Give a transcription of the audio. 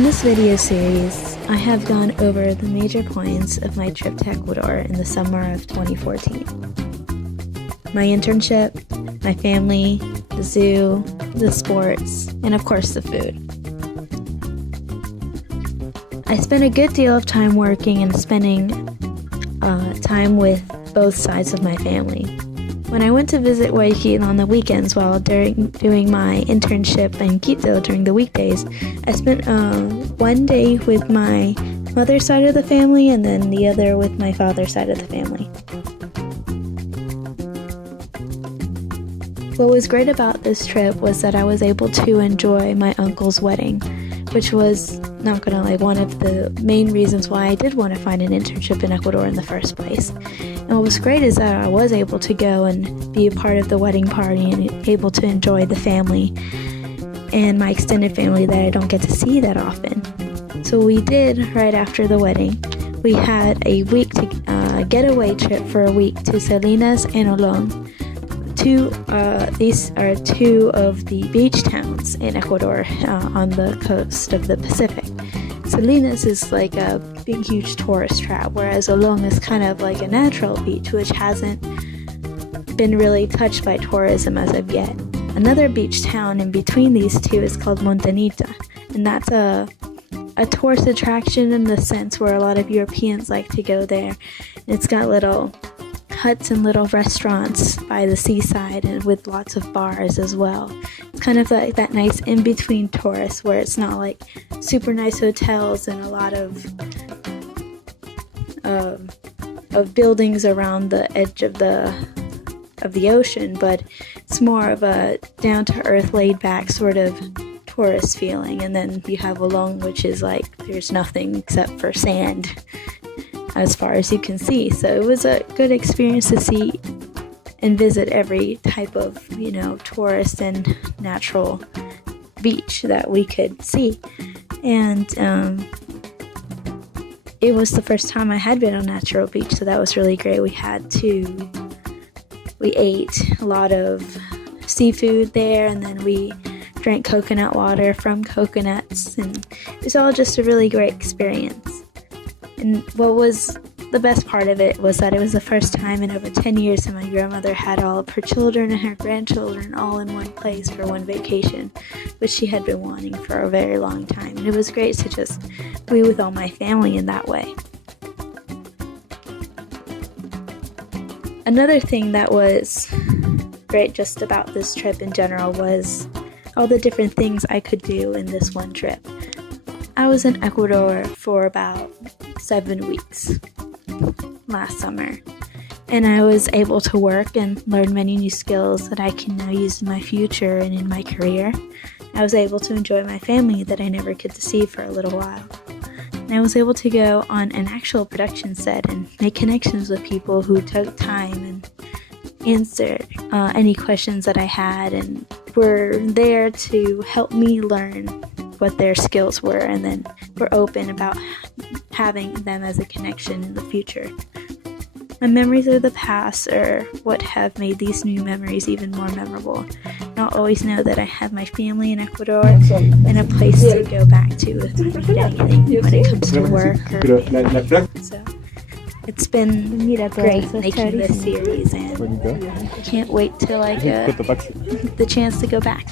In this video series, I have gone over the major points of my trip to Ecuador in the summer of 2014. My internship, my family, the zoo, the sports, and of course the food. I spent a good deal of time working and spending time with both sides of my family. When I went to visit Guayaquil on the weekends while doing my internship in Quito during the weekdays, I spent one day with my mother's side of the family and then the other with my father's side of the family. What was great about this trip was that I was able to enjoy my uncle's wedding, which was, not gonna lie, one of the main reasons why I did want to find an internship in Ecuador in the first place. And what was great is that I was able to go and be a part of the wedding party and able to enjoy the family and my extended family that I don't get to see that often. So what we did right after the wedding, we had a week to getaway trip for a week to Salinas and Olón. These are two of the beach towns in Ecuador on the coast of the Pacific. Salinas is like a big, huge tourist trap, whereas Olón is kind of like a natural beach, which hasn't been really touched by tourism as of yet. Another beach town in between these two is called Montañita, and that's a tourist attraction in the sense where a lot of Europeans like to go there. And it's got little huts and little restaurants by the seaside and with lots of bars as well. It's kind of like that nice in-between tourist where it's not like super nice hotels and a lot of buildings around the edge of the ocean, but it's more of a down-to-earth, laid-back sort of tourist feeling. And then you have Olón, which is like there's nothing except for sand as far as you can see. So it was a good experience to see and visit every type of, tourist and natural beach that we could see. And it was the first time I had been on a natural beach, so that was really great. We ate a lot of seafood there, and then we drank coconut water from coconuts, and it was all just a really great experience. And what was the best part of it was that it was the first time in over 10 years that my grandmother had all of her children and her grandchildren all in one place for one vacation, which she had been wanting for a very long time. And it was great to just be with all my family in that way. Another thing that was great just about this trip in general was all the different things I could do in this one trip. I was in Ecuador for about 7 weeks last summer, and I was able to work and learn many new skills that I can now use in my future and in my career. I was able to enjoy my family that I never get to see for a little while. And I was able to go on an actual production set and make connections with people who took time and answered any questions that I had and were there to help me learn what their skills were, and then were open about having them as a connection in the future. My memories of the past are what have made these new memories even more memorable. And I'll always know that I have my family in Ecuador and a place to go back to if I need anything when it comes to work or so. It's been great making this series, and I can't wait till I get the chance to go back.